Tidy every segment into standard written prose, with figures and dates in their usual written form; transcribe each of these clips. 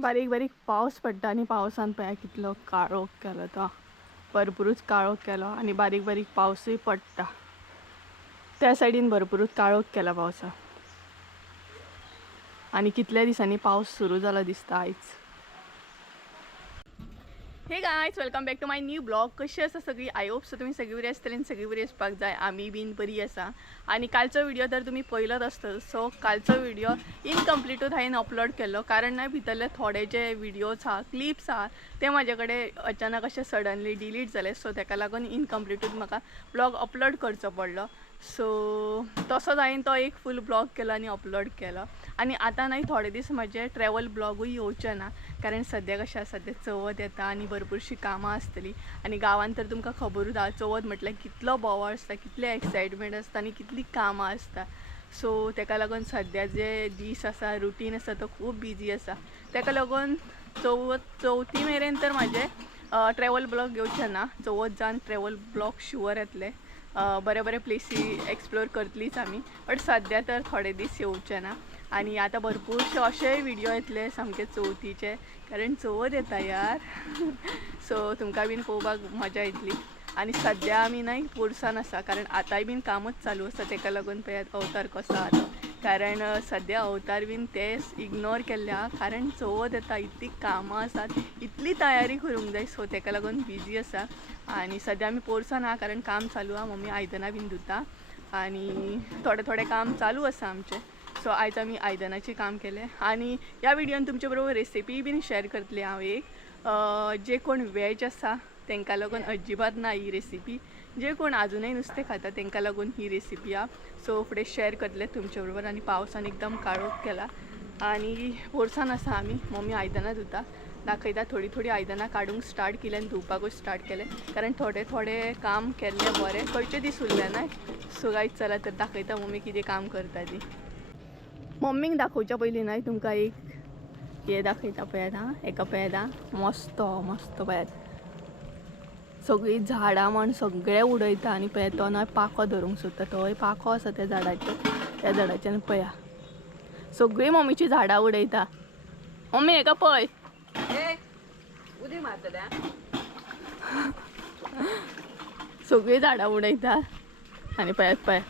बारीक बारीक पावस पडटा आणि पावसान पळय कितलो काळोख केलो तो भरपूरच काळोख केलो आणि बारीक बारीक पावसूय पडटा त्या सायडीन भरपूरच काळोख केला पावसा आणि कितल्या दिसांनी पावस सुरू जाला दिसता आयज. Hey guys welcome back to my new blog. कशी आसा सगळी? आय होप सो तुम्ही सगळी बरी आसतली आणि सगळी बरी आसपाक जाय. आमी बीन बरी आसा. आणि कालचो व्हिडिओ तर तुम्ही पळयलोच आसतलो. सो कालचो व्हिडिओ इनकम्प्लीटूच हांवें अपलोड केलो कारण ना भितरले थोडे जे व्हिडिओज आहा क्लिप्स आहा ते म्हाजे कडेन अचानक अशें सडनली डिलीट जाले. सो ताका लागून इनकम्प्लीटूच म्हाका ब्लॉग अपलोड करचो पडलो. सो तसोच हांवें तो एक फूल ब्लॉग केलो आनी अपलोड केलो. आणि आता नाही थोडे दीस म्हाजे ट्रॅवल ब्लॉगूय येवचे ना कारण सद्या कशें आसा सद्या चवथ येता आनी भरपूरशीं कामां आसतलीं आनी गांवांत तर तुमकां खबरूच आहा चवथ म्हटल्यार कितलो बोवाळ आसता, कितलें एक्सायटमेंट आसता आनी कितलीं कामां आसता. सो ताका लागून सद्या जे दीस आसा रुटीन आसा तो खूब बिजी आसा. ताका लागून चवथी मेरेन तर म्हाजे ट्रॅवल ब्लॉग येवचे ना. चवथ जावन ट्रॅवल ब्लॉग शुअर येतले. बरे बरे प्लेसी एक्सप्लोर करतलीच आमी. बट सद्या तर थोडे दीस येवचे ना आणि आता भरपूरशे अशेय व्हिडिओ येतले सामके चवथीचे कारण चवथ येता यार. सो तुमकां बीन पळोवपाक मजा येतली. आणि सद्या आमी न्हय पोरसान आसा कारण आतांय बीन कामच चालू आसा. ताका लागून पळयात अवतार कसो आहा तो. कारण सद्या अवतार बीन ते इग्नोर केल्ले आहा कारण चवथ येता, इतली कामां आसात, इतली तयारी करूंक जाय. सो ताका लागून बिजी आसा. आणि सद्या आमी पोरसान आहा कारण काम चालू आहा. मम्मी आयदनां बीन धुता आणि थोडे काम चालू आसा आमचे. सो आयज आमी आयदनाचें काम केलें आणि ह्या व्हिडिओन तुमचे बरोबर रेसिपी बीन शेअर करतले हांव एक. जे कोण वेज आसा तांकां लागून अजिबात ना ही रेसिपी. जे कोण अजूनय नुस्तें खाता तांकां लागून ही रेसिपी आहा. सो फुडें शेअर करतले तुमचे बरोबर. आणि पावसान एकदम काळोख केला आणि पोरसान आसा आमी. मम्मी आयदनां धुता दाखयता. थोडी आयदनां काडूंक स्टार्ट केलें आनी धुवपाकूच स्टार्ट केलें कारण थोडे काम केल्ले बरें. खंयचे दीस उरले ना. सो गायज चला तर दाखयता मम्मी कितें काम करता ती. मम्मीक दाखोवच्या पयलीं न्हय तुमकां एक हे दाखयता पळयात हां. एका पळयात हां मस्त पळयात. सगळीं झाडां म्हण सगळें उडयता आनी पळयात तो न्हय पाखो धरूंक सोदता. थंय पाखो आसा त्या झाडाचेर. त्या झाडाच्यान पळया सगळीं मम्मीची झाडां उडयता. मम्मी हेका पळय उदी मारतल्या सगळीं झाडां उडयता आनी पळय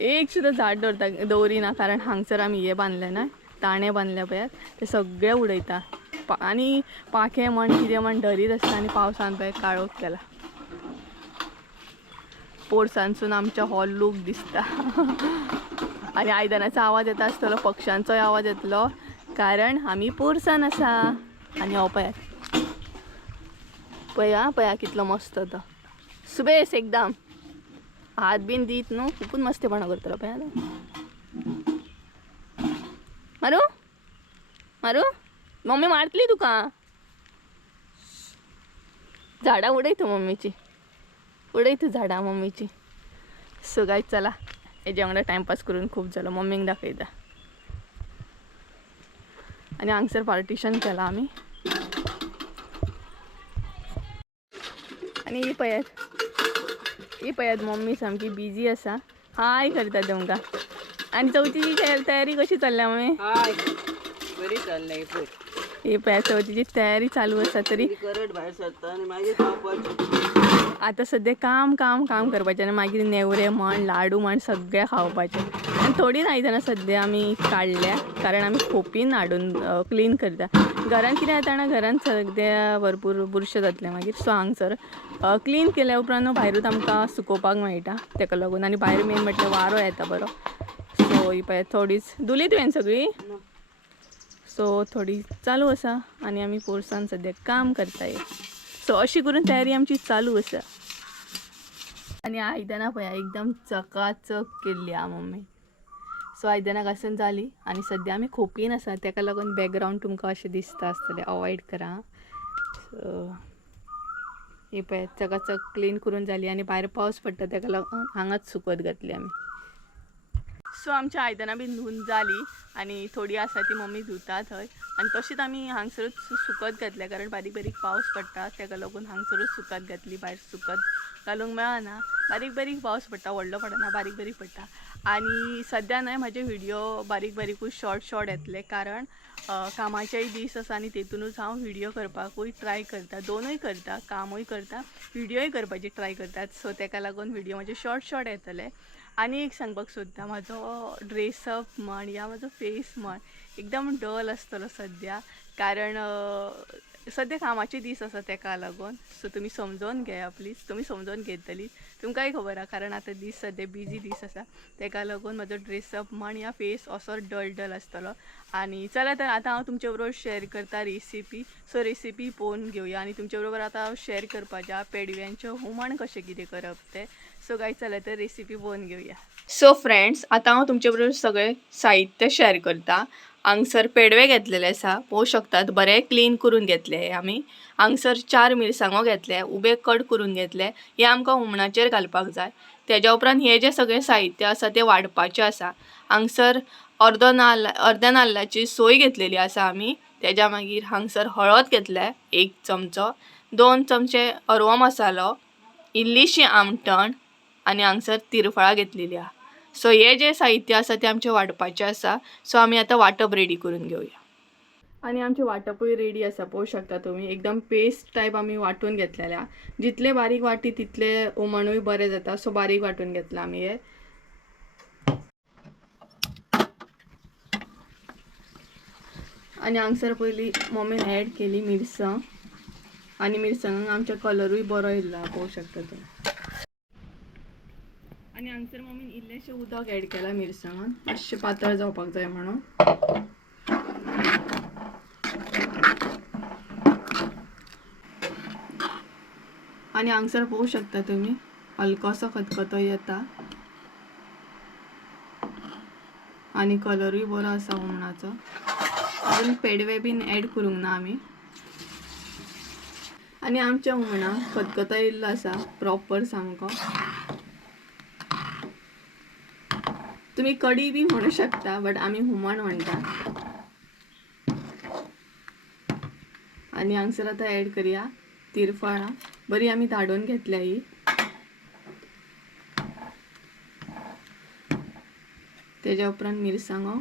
एक सुद्दां झाड दवरिना कारण हांगसर आमी हे बांदले ना ताणे बांदल्या पळयात ते सगळे उडयता. आनी पाखे म्हण कितें म्हण धरीत आसता आनी पावसान पळय काळोख केला. पोरसानसून आमच्या हो लूक दिसता. आनी आयदनाचो आवाज येता आसतलो, पक्ष्यांचोय आवाज येतलो कारण आमी पोरसान आसा. आनी हो पळयात पळया कितलो मस्त तो सुबेस एकदम. हात बीन दीत न्हू खूपच मस्तेपणा करतलो पळय मारू मम्मी मारतली तुका. झाडां उडयता मम्मीची झाडां मम्मीची. सो गायज चला हेज्या वांगडा टायमपास करून खूब जालो. मम्मीक दाखयता. आनी हांगसर पार्टिशन केलां आमी. आनी ही पळयात मम्मी सामकी बिजी आसा. हाय करता तुमकां. आनी चवथीची तयारी कशी चल्ल्या मम्मी? हाय बरी चल्ले पळय. ही पळयात चवथीची तयारी चालू आसा तरी करट भायर सरता आनी मागीर खावपाचें. आता सध्या काम करपाचें आनी मागीर नेवरे म्हण लाडू म्हण सगळें खावपाचें. आनी थोडीं आयदनां सद्या आमी काडल्या कारण आमी खोपीन हाडून क्लीन करता. घरान कितें जाता जाणा घरान सद्या भरपूर बुरशें जातलें मागीर. सो हांगसर क्लीन केल्या उपरांत भायरूच आमकां सुकोवपाक मेळटा ताका लागून. आनी भायर मेन म्हटल्यार वारो येता बरो. सो ही पळय थोडीच धुली तुवें सगळीं. सो थोडी चालू आसा आनी आमी पोरसान सद्या काम करताय. सो अशी करून तयारी आमची चालू आसा. आनी आयदनां पळया एकदम चकाचक केल्ली आहा मम्मी. सो आयदनां घासून जाली आनी सद्या आमी खोपीन आसा ताका लागून बॅकग्रावंड तुमकां अशें दिसता आसतलें. अवॉयड करा. सो ही पळय चकाचक क्लीन करून जाली आनी भायर पावस पडटा ताका लागून हांगाच सुकत घातली आमी. सो आमची आयदनां बीन धुवन जाली आनी थोडी आसा ती मम्मी धुता थंय. आनी तशीच आमी हांगसरूच सुकत घातल्या कारण बारीक पावस पडटा ताका लागून हांगसरूच सुकत घातली. भायर सुकत घालूंक मेळना. बारीक पावस पडटा, व्हडलो पडना, बारीक पडटा. आणि सध्या नाही माझे व्हिडिओ बारीक बारीकूच शॉर्ट येतले कारण कामाचेय दीस आसा आणि तेतूनच हांव व्हिडिओ करपाकूय ट्राय करता, दोनूय करता, कामूय करता, व्हिडिओय करपाची ट्राय करतात. सो तेका लागून व्हिडिओ माझे शॉर्ट येतले. आणि एक सांगपाक सोदता म्हाजो ड्रेसअप म्हण या म्हाजो फेस म्हण एकदम डल आसतलो सद्या कारण सद्या कामाचे दीस आसा तेका लागून. सो तुमी समजून घेया प्लीज, तुमी समजून घेतली, तुमकांय खबर आहा कारण आता दीस सद्या बिजी दीस आसा तेका लागून म्हाजो ड्रेसअप म्हण या फेस असो डल आसतलो. आणि चला तर आता हांव तुमचे बरोबर शेअर करता रेसिपी. सो रेसिपी पळोवन घेवया आणि तुमचे बरोबर आता हांव शेअर करपाच्या पेडव्यांचें हुमण कशें कितें करप तें. सो गाय चला तर रेसिपी पळोवन घेवया. सो फ्रेंड्स आता हांव तुमचे बरोबर सगळें साहित्य शेअर करता. हांगसर पेडवे घेतलेले आसा, पळोवंक शकतात बरे क्लीन करून घेतले हे आमी. हांगसर 4 मिरसांगो घेतले, उबे कट करून घेतले, हे आमकां हुमणाचेर घालपाक जाय. तेज्या उपरांत हे जे सगळे साहित्य आसा ते वाडपाचे आसा. हांगसर अर्ध्या नाल्लाची सोय घेतलेली आसा आमी. तेज्या मागीर हांगसर हळद घेतल्या 1 चमचो, 2 चमचे अरवो मसालो, इल्लीशी आमटण आणि हांगसर तिरफळां घेतलेली आहा. सो हे जे साहित्य आसा ते आमचे वाटपाचे आसा. सो आमी आतां वाटप रेडी करून घेवया. आणि आमचे वाटपूय रेडी आसा, पळोवंक शकता तुमी एकदम पेस्ट टायप आमी वाटून घेतलेल्या. जितले बारीक वाटी तितले हुमणूय बरें जाता. सो बारीक वाटून घेतला आमी हे. आणि हांगसर पयली मम्मीन ॲड केली मिरसांग आणि मिरसांगाक आमच्या कलरूय बरो येयला, पळोवंक शकता तुमी. आणि हांगसर मम्मीन इल्लेशें उदक ॲड केला मिरसांगान, मातशें पातळ जावपाक जाय म्हणून. आणि हांगसर पळोवंक शकता तुमी हलकोसो खतखतो येता आणि कलरूय बरो आसा हुमणाचो. अजून पेडवे बीन ॲड करूंक ना आमी. आणि आमच्या हुमणाक खतखतो येयल्लो आसा प्रॉपर सामको. तुम्ही कडी बी म्हणू शकता बट आमी हुमण म्हणटा. आणि हांगसर आता ॲड करूया तिरफळां, बरी आमी धाडून घेतल्या ही. तेज्या उपरांत मिरसांगो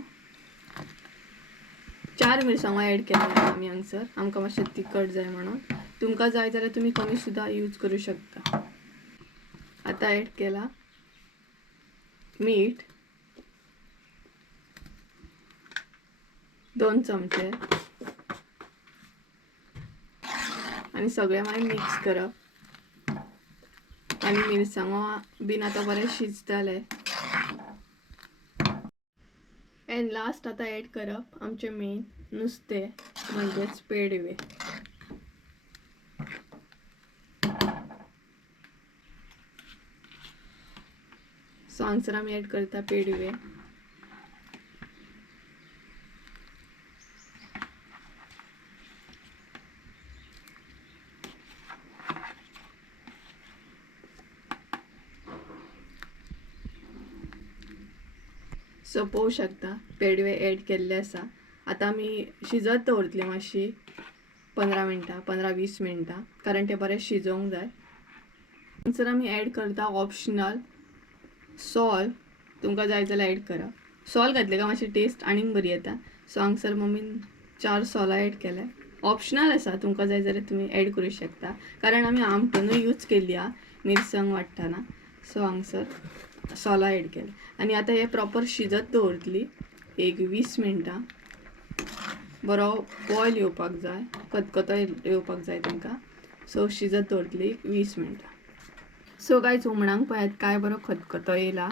4 मिरसांगो ॲड केल्या आमी हांगसर, आमकां मातशें तिखट जाय म्हणून. तुमकां जाय जाल्यार तुमी कमी सुद्दां यूज करूं शकता. आता ॲड केला मीठ 2 चमचे आणि सगळें मागीर मिक्स करप. आणि मिरसांगो बीन आता बरें शिजतले. एंड लास्ट आता ॲड करप आमचे मेन नुस्तें म्हणजेच पेडवे. सो हांगसर आमी ॲड करता पेडवे. सो पळोवंक शकता पेडवे ॲड केल्ले आसा. आता आमी शिजत दवरतली मातशी 15 मिनटां, 15-20 मिनटां, कारण ते बरें शिजोवंक जाय. हांगसर आमी ॲड करता ऑप्शनल सॉल्ट. तुमकां जाय जाल्यार ॲड करा. सॉल्ट घातले काय मातशी टेस्ट आनीक बरी येता. सो हांगसर मम्मीन 4 सोलां ॲड केले. ऑप्शनल आसा, तुमकां जाय जाल्यार तुमी ॲड करूं शकता कारण आमी आमटणूय यूज केल्ली आहा मिरसांग वाटतना. सो हांगसर सोलां ॲड केले. आणि आता हे प्रॉपर शिजत दवरतली एक 20 मिनटां. बरो बॉयल येवपाक जाय, खतखतो येवपाक जाय तांकां. सो शिजत दवरतली 20 मिनटां. सो गायज हुमणाक पळयात काय बरो खतखतो येयला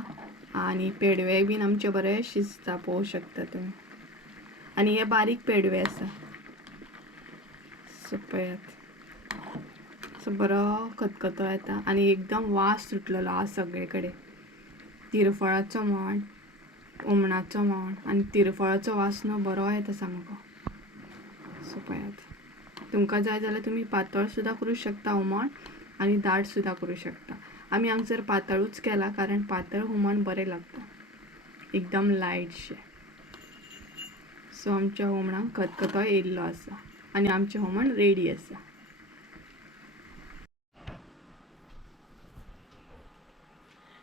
आणि पेडवे बीन आमचे बरे शिजता, पळोवंक शकता तुमी. आणि हे बारीक पेडवे आसा. सो पळयात सो बरो खतखतो येता आणि एकदम वास सुटलेलो आहा सगळे कडेन. तिरफळाचो म्हण, हुमणाचो म्हण, आणि तिरफळाचो वास न्हू बरो येता सामको. सो पळयात तुमकां जाय जाल्यार तुमी पातळ सुद्दां करूं शकता हुमण आणि दाट सुद्दां करूं शकता. आमी हांगसर पातळूच केला कारण पातळ हुमण बरें लागता, एकदम लायटशें. सो आमच्या हुमणाक खतखतो येयल्लो आसा आणि आमचें हुमण रेडी आसा.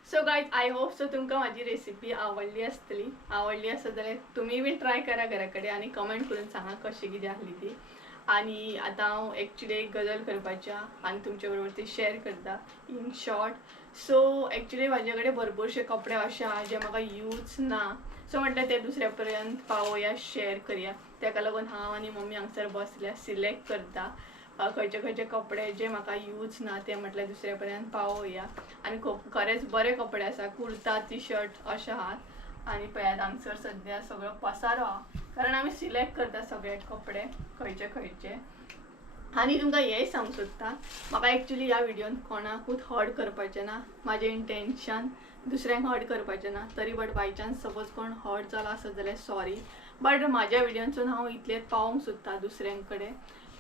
So guys I hope so तुमकां माझी रेसिपी आवडली आसत जाल्यार तुमी बीन ट्राय करा घरा कडेन आनी कमेंट करून सांगा कशी कितें आहली ती. आणि आता हांव एक्चुली एक गजाल करपाच्या आनी तुमचे बरोबर ती शेअर करता इन शॉर्ट. सो एक्चुली म्हाजे कडेन भरपूरशे कपडे अशे आहा जे म्हाका यूज ना, सो म्हटल्यार ते दुसऱ्या पर्यंत पावोया, शेअर करया. ताका लागून हांव आनी मम्मी हांगसर बसल्या सिलेक्ट करता खंयचे खंयचे कपडे जे म्हाका यूज ना ते म्हटल्यार दुसऱ्या पर्यंत पावोया. आनी खरेंच बरे कपडे आसा, कुर्ता टी शर्ट अशे आहात. आनी पळयात हांगसर सद्या सगळो पसारो आहा कारण आमी सिलेक्ट करता सगळे कपडे खंयचे खंयचे. आनी तुमकां हेंय सांगूंक सोदता, म्हाका एक्चुली ह्या व्हिडिओन कोणाकूच हर्ट करपाचें ना. म्हाजें इंटेंशन दुसऱ्यांक हर्ट करपाचें ना. तरी बट बाय चान्स सपोज कोण हर्ट जाला आसत जाल्यार सॉरी. बट म्हाज्या व्हिडिओनसून हांव इतलेंच पावोवंक सोदता दुसऱ्यां कडेन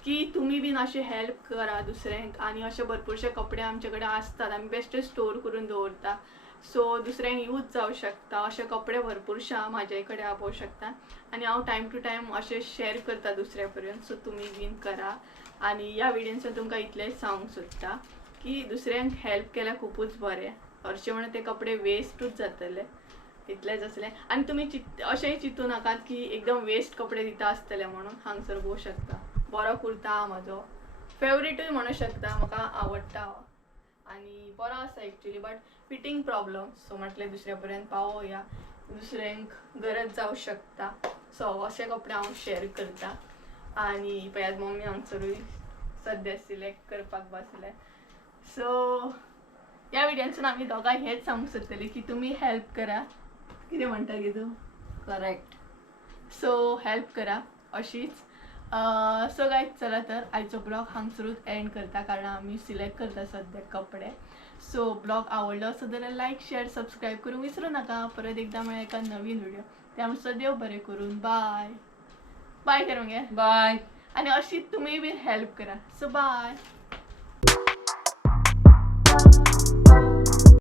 की तुमी बीन अशें हेल्प करा दुसऱ्यांक. आनी अशे भरपूरशे कपडे आमचे कडेन आसतात, आमी बेश्टे स्टोर करून दवरता. सो दुसऱ्यांक यूज जावं शकता अशे कपडे भरपूरशे हांव म्हाजे कडेन आपोवं शकता. आनी हांव टायम टू टायम अशें शेअर करता दुसऱ्या पर्यंत. सो तुमी बीन करा. आनी ह्या व्हिडिओनसून तुमकां इतलेंच सांगूंक सोदता की दुसऱ्यांक हेल्प केल्यार खुबूच बरें. हरशें म्हणून ते कपडे वेस्टूच जातले, इतलेंच आसलें. आनी तुमी अशेंय चिंतू नाकात की एकदम वेस्ट कपडे दिता आसतले म्हणून. हांगसर पळोवंक शकता बरो कुर्ता हा म्हजो फेवरेटूय म्हणूंक शकता, म्हाका आवडटा आनी बरो आसा actually. But fitting problem, so म्हटल्यार दुसऱ्या पर्यंत पावोया, दुसऱ्यांक गरज जावं शकता. सो अशे कपडे हांव शेअर करता. आनी पळयात मम्मी हांगसरूय सद्या सिलेक्ट करपाक बसल्या. सो ह्या व्हिडिओनसून आमी दोगांय हेंच सांगूंक सोदतलीं की तुमी हेल्प करा. कितें म्हणटा गे तूं? करेक्ट. सो हेल्प करा अशीच. सो गायज चला तर आयचो ब्लॉग हांगसरूच एंड करता कारण आमी सिलेक्ट करता सद्या कपडे. सो ब्लॉग आवडलो आसत जाल्यार लायक शेअर सबस्क्राईब करूंक विसरू नाका. परत एकदा मेळ्या एका नवीन व्हिडिओ. ते आमचो देव बरें करून. बाय बाय करूंक घे. बाय. आनी अशीच तुमी बीन हेल्प करा. So bye.